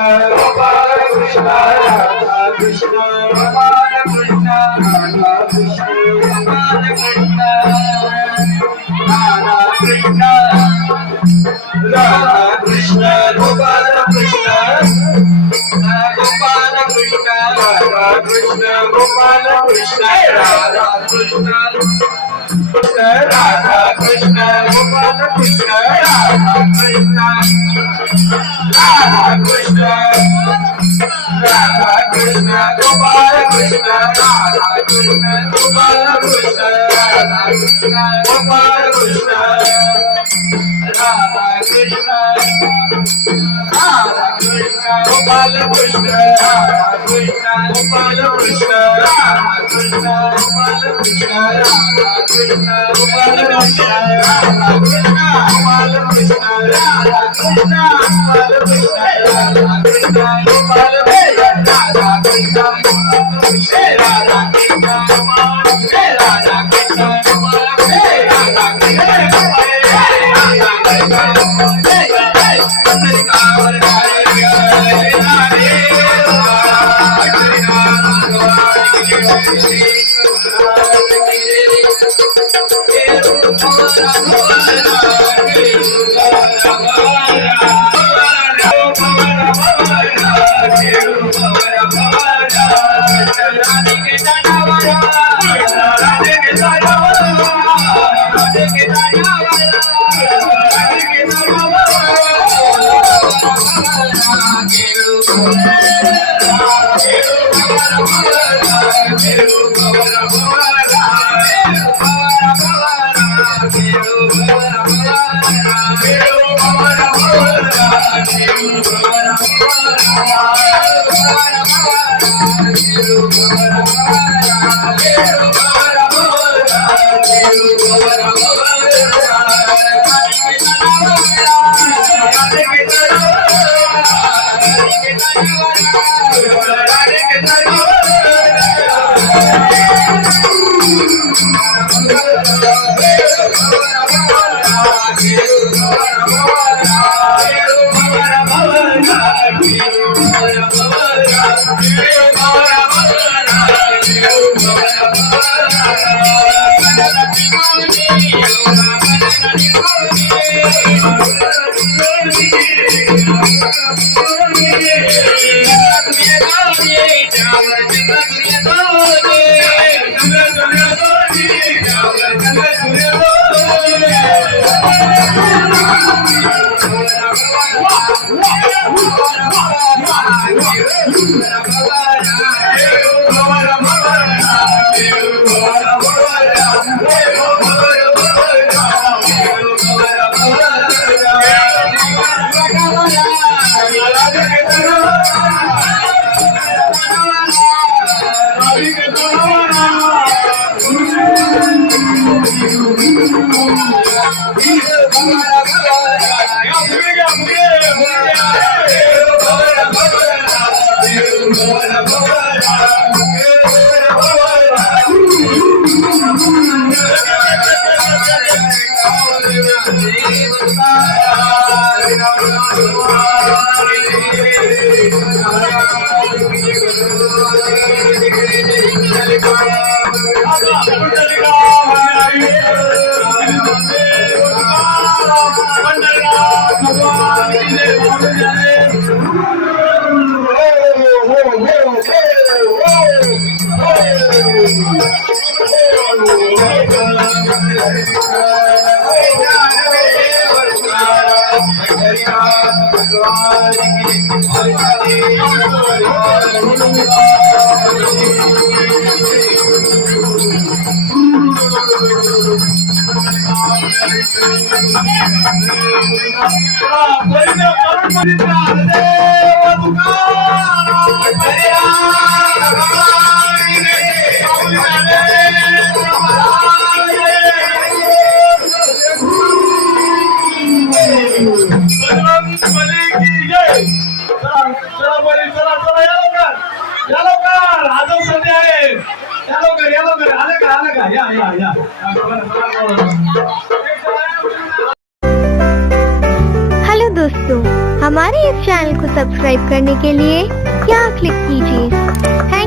गोपाल कृष्ण राधा कृष्ण गोपाल कृष्ण राधा कृष्ण गोपाल कृष्ण राधा कृष्ण राधा कृष्ण गोपाल कृष्ण गोपाल कृष्ण राधा कृष्ण गोपाल कृष्ण राधा कृष्ण राधा कृष्ण गोपाल कृष्ण राधा कृष्ण राधा कृष्ण राधा कृष्ण गोपाल कृष्ण राधा कृष्ण गोपाल कृष्ण राधा कृष्ण गोपाल कृष्ण राधा कृष्ण राधा कृष्ण गोपाल कृष्ण राधा कृष्ण गोपाल कृष्ण राधा कृष्ण गोपाल कृष्ण राधा कृष्ण गोपाल कृष्ण राधा कृष्ण गोपाल कृष्ण राधा कृष्ण गोपाल कृष्ण राधा कृष्ण गोपाल कृष्ण राधा कृष्ण हे राधा कृष्ण हे राधा कृष्ण हे Radha hello दोस्तों, हमारे इस चैनल को सब्सक्राइब करने के लिए यहाँ क्लिक कीजिए।